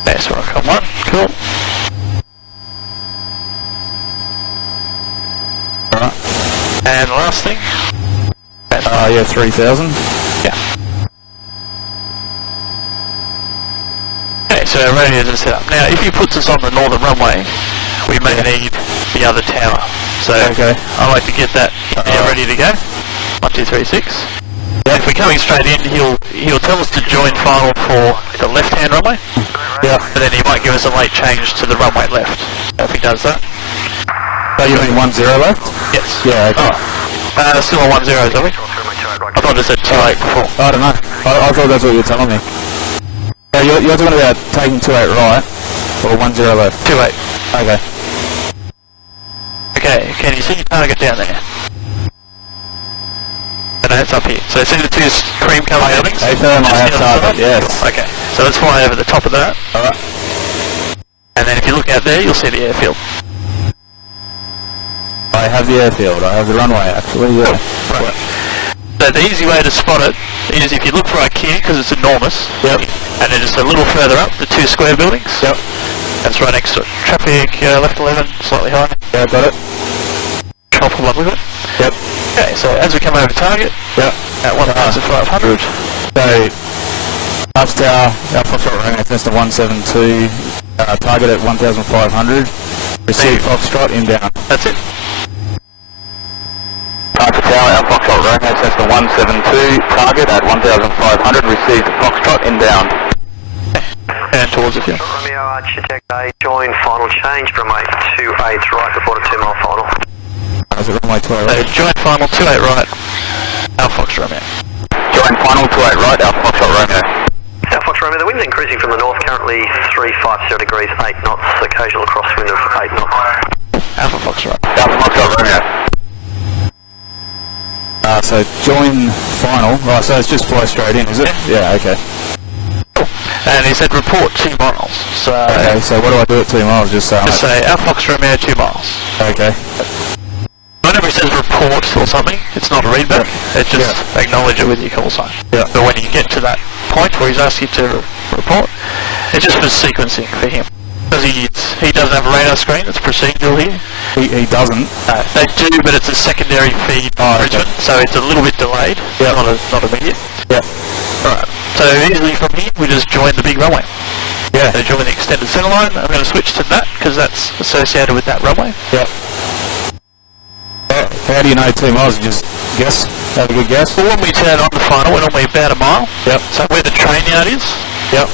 That's where I come on. Cool. Alright. And last thing. Yeah, 3,000. Yeah. Okay, so our radios are set up. Now, if he puts us on the northern runway, we may need the other tower. So Okay. I like to get that ready to go. 1, 2, 3, 6. Yep. If we're coming straight in, he'll tell us to join final for the left-hand runway. Yeah. But then he might give us a late change to the runway left. If he does that. So you mean 10 left? Yes. Yeah, okay. Oh. Still on 10, are we? I thought it said 28 before. I don't know. I thought that's what you were telling me. Yeah, you're talking about taking 28 right, or 10 left? 28. Okay. Okay, can you see your target down there? No, it's up here. So see the 2 cream colour buildings? I have target, yes. Okay, so let's fly over the top of that. Alright. And then if you look out there, you'll see the airfield. I have the airfield, I have the runway actually, yeah. Right. So the easy way to spot it is if you look for IKEA, because it's enormous. Yep. And then just a little further up, the 2 square buildings. Yep. That's right next to it. Traffic, left 11, slightly higher. Yeah, got it. Chop a lot with it. Yep. Okay, so as we come over target, Yep. at 1,500. So, Ups Tower, Alpha Foxtrot Romeo, Cessna 172, target at 1,500, receive Foxtrot inbound. That's it. Alpha Tower, Alpha Foxtrot Romeo, Cessna 172, target at 1,500, receive Foxtrot inbound. And towards the field. Romeo Architect A, join final change from 28 right before the 2 mile final. Is it runway 28 So right? joint final 28 right, Alpha Foxtrot Romeo. Join final 28 right, Alpha Foxtrot Romeo. Alpha Foxtrot Romeo, the wind's increasing from the north, currently 350 degrees, 8 knots, occasional crosswind of 8 knots. Alpha Foxtrot. Alpha Foxtrot Romeo. So join final, right, so it's just fly straight in, is it? Yeah, okay. Cool. And he said report 2 miles. So Okay, so what do I do at 2 miles? Just say Alpha Foxtrot Romeo 2 miles. Okay. Whenever it says report or something, it's not a readback. It just acknowledge it with your call sign. Yeah. But when you get to that point where he's asked you to report, it's just for sequencing for him. Because he doesn't have a radar screen, it's procedural here. He doesn't. They do, but it's a secondary feed Richmond, so it's a little bit delayed, not immediate. Yep. Right, so easily from here, we just join the big runway. Yeah. So join the extended center line. I'm going to switch to that, because that's associated with that runway. Yep. How do you know 2 miles? You just guess? Have a good guess? Well, when we turn on the final, we're normally about a mile. Yep. So where the train yard is, Yep.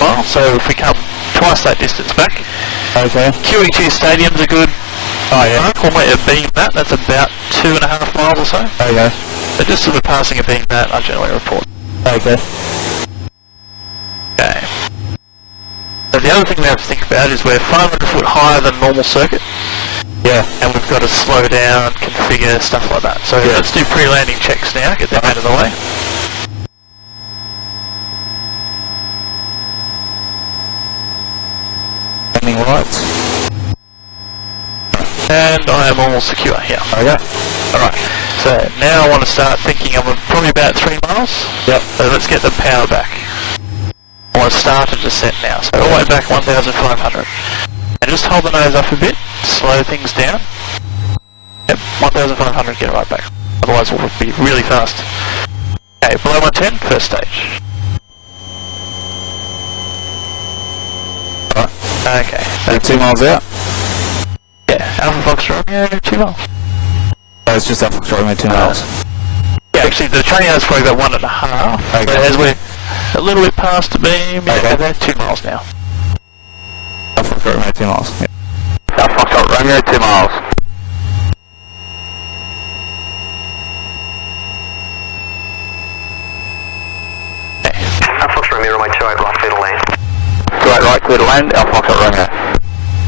mile. So if we come twice that distance back, Okay. QE2 stadiums are good. Oh yeah. Normally a beam that's about 2.5 miles or so. Okay. So just as we're passing a beam that, I generally report. Okay. Okay. So the other thing we have to think about is we're 500 foot higher than normal circuit. Yeah. And we've got to slow down, configure, stuff like that. So let's do pre-landing checks now, get them out of the way. Landing lights. And I am all secure here. Okay. Alright, so now I want to start thinking I'm probably about 3 miles. Yep. So let's get the power back. I want to start a descent now, so all the way back 1,500. And just hold the nose up a bit, slow things down. Yep, 1,500, get it right back. Otherwise we'll be really fast. Okay, below 110, first stage. Alright. Okay. So 2 miles out? Yeah, Alpha Foxtrot Romeo, 2 miles. So it's just Alpha Foxtrot Romeo 2 miles. Yeah, actually the train yard's probably about 1.5. Okay. So as we're a little bit past the beam. Yeah, Okay. they're 2 miles now. Alpha Foxtrot Romeo 2 miles. Yep. Alpha Foxtrot Romeo 2 miles. Alpha Fox Romeo, runway 28 right, clear to land. 28 right, clear to land, Alpha Foxtrot Romeo.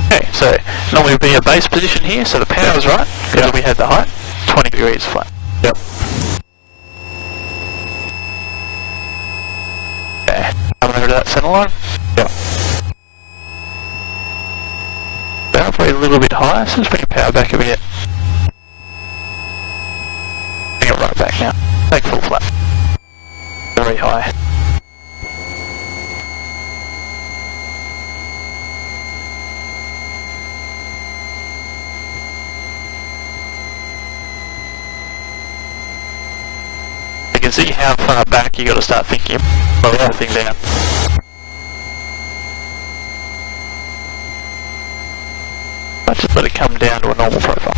Okay, so normally we'd be a base position here, so the power's right, because we had the height, 20 degrees flat. Yep. Okay, coming over to that centre line. Yep. Power probably a little bit higher, so let's bring the power back a bit. Bring it right back now. Take full flat. Very high. You can see how far back you got to start thinking about everything down. But just let it come down to a normal profile.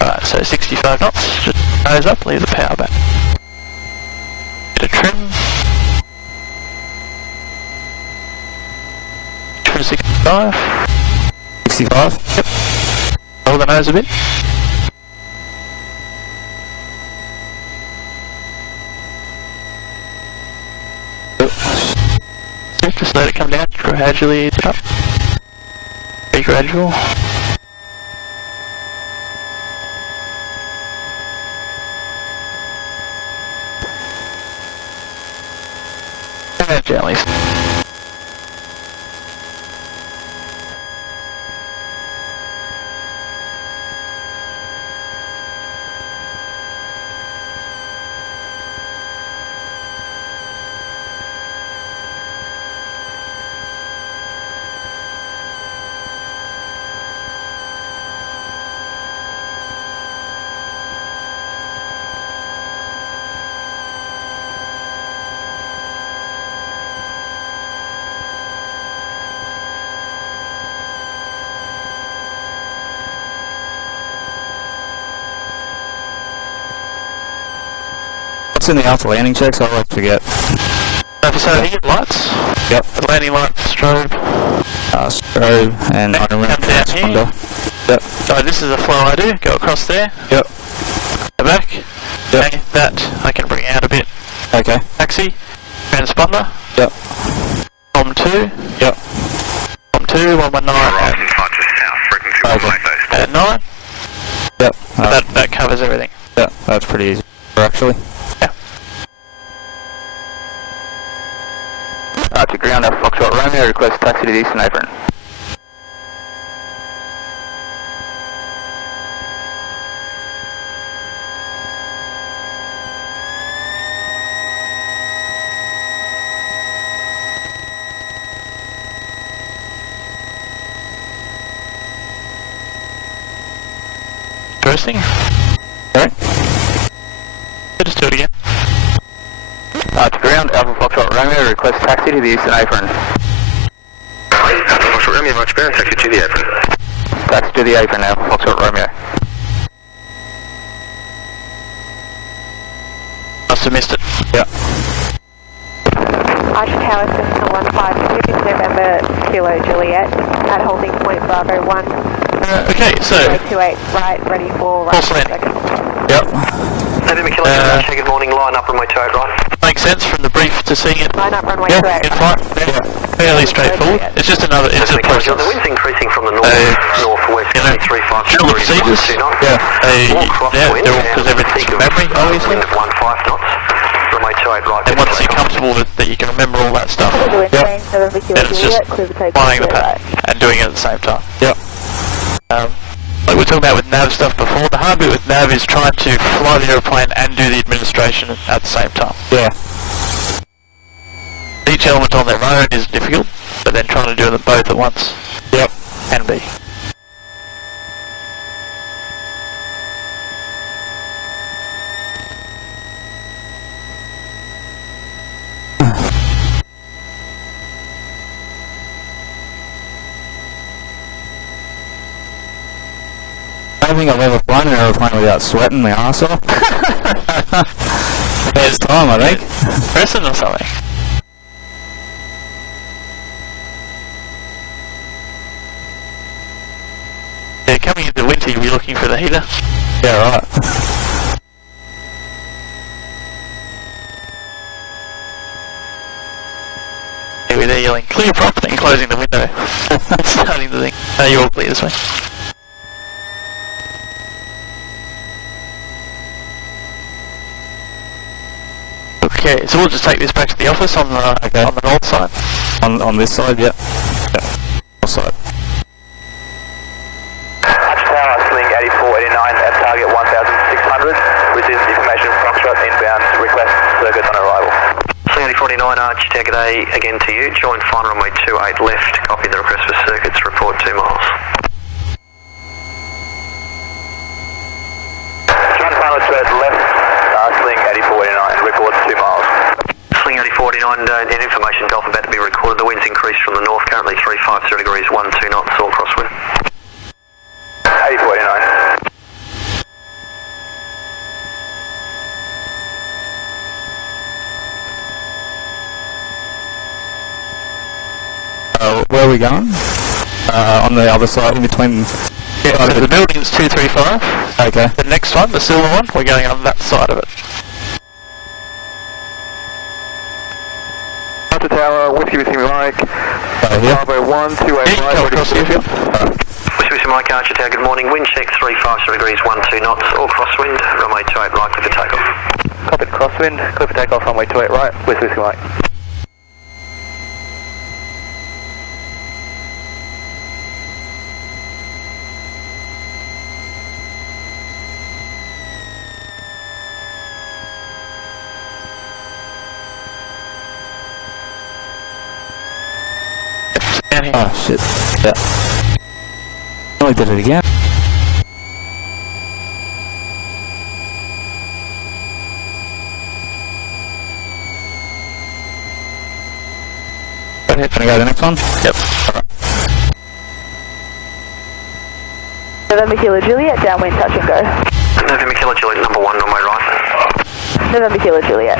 Alright, so 65 knots, just nose up, leave the power back. Bit of trim. Trim 65. 65? Yep. Roll the nose a bit. Just let it come down, gradually ease it up. Very gradual. And gently. What's in the alpha landing checks? I always forget. So here, lights. Yep. The landing light, strobe. Strobe and I remember Come down here. Yep. So this is a flow I do. Go across there. Yep. Go back. Yep. Okay, that I can bring out a bit. Okay. Taxi. Transponder. Yep. Tom 2. Yep. Tom 2, 119. Horizon departure south, frequency 158. At 9. Yep. That covers everything. Yep. That's pretty easy, actually. Yeah. To ground Alpha Foxtrot Romeo, request taxi to the eastern apron. Interesting. Alright. Just do it again. To ground Alpha Foxtrot Romeo, request taxi to the eastern apron. Alpha Fox Romeo, much better, taxi to the apron. Taxi to the apron, Alpha Foxtrot Romeo. Must have missed it. Yep. Arch Tower System 152, November Kilo Juliet, at holding point Bravo 1. Okay, so 28 right, ready for False right landing. second. Yep. November Kilo Juliet, good morning, line up runway 28 right. Makes sense from the brief to seeing it. Line up runway Yeah, 28 in right. flight. Yeah. Fairly straightforward. It's just another. It's a process. The wind's increasing from the north, northwest, You know, 35 should look procedures. Yeah. More crosswind, They're all because everything's from memory, obviously. wind of 15 knots. Runway 28 right. And once you're comfortable with that, you can remember all that stuff. Yep. Then it's just flying the pattern and doing it at the same time. Yep. Like we were talking about with nav stuff before, the hard bit with nav is trying to fly the aeroplane and do the administration at the same time. Yeah. Each element on their own is difficult, but then trying to do them both at once. Yeah, can be. I don't think I've ever flown an aeroplane without sweating my arse off. First time, I think. Pressing or something? Yeah, coming into winter you'll be looking for the heater. Yeah, right. Yeah, we're there yelling, clear properly, and closing the window. Starting the thing. No, you're all clear this way. Okay, so we'll just take this back to the office on the on the north side. On this side, yeah. North side. Tower, Sling 8489 at target 1600. Receives information from Foxtrot inbound. Request circuit on arrival. Sling 8489, Archie, target A again to you. Join final runway 28 left. Copy the request for circuits. Report 2 miles. Join final straight left. Sling 8489. Report 2 miles. Sling 8489, information Golf about to be recorded. The wind's increased from the north, currently 350 degrees, 12 knots, all crosswind. 8489. Where are we going? On the other side, in between... Yeah, so the building's 235. Okay. The next one, the silver one, we're going on that side of it. Delta Tower, Whiskey Whiskey Mike. Bravo 128 Yeah, right. across here. Whiskey Mike, Archer Tower, good morning. Wind check 350 degrees, 12 knots, all crosswind. Runway 28 right, clear for takeoff. Copied crosswind. Clear for takeoff. Runway 28 right. Whiskey Whiskey Mike. Down here. Oh, shit. Yeah. Oh, I did it again. Right here. Can I go to the next one? Yep. November Kilo Juliet, downwind touch and go. November Kilo Juliet, number 1, runway right. November Kilo Juliet.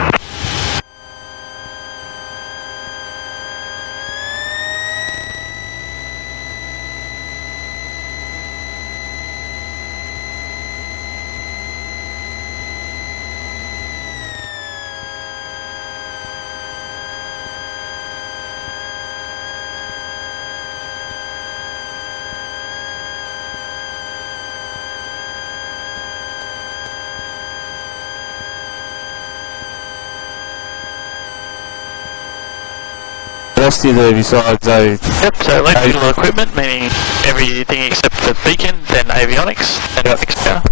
What else do you do besides Yep, so electrical equipment, meaning everything except the beacon, then avionics, and power.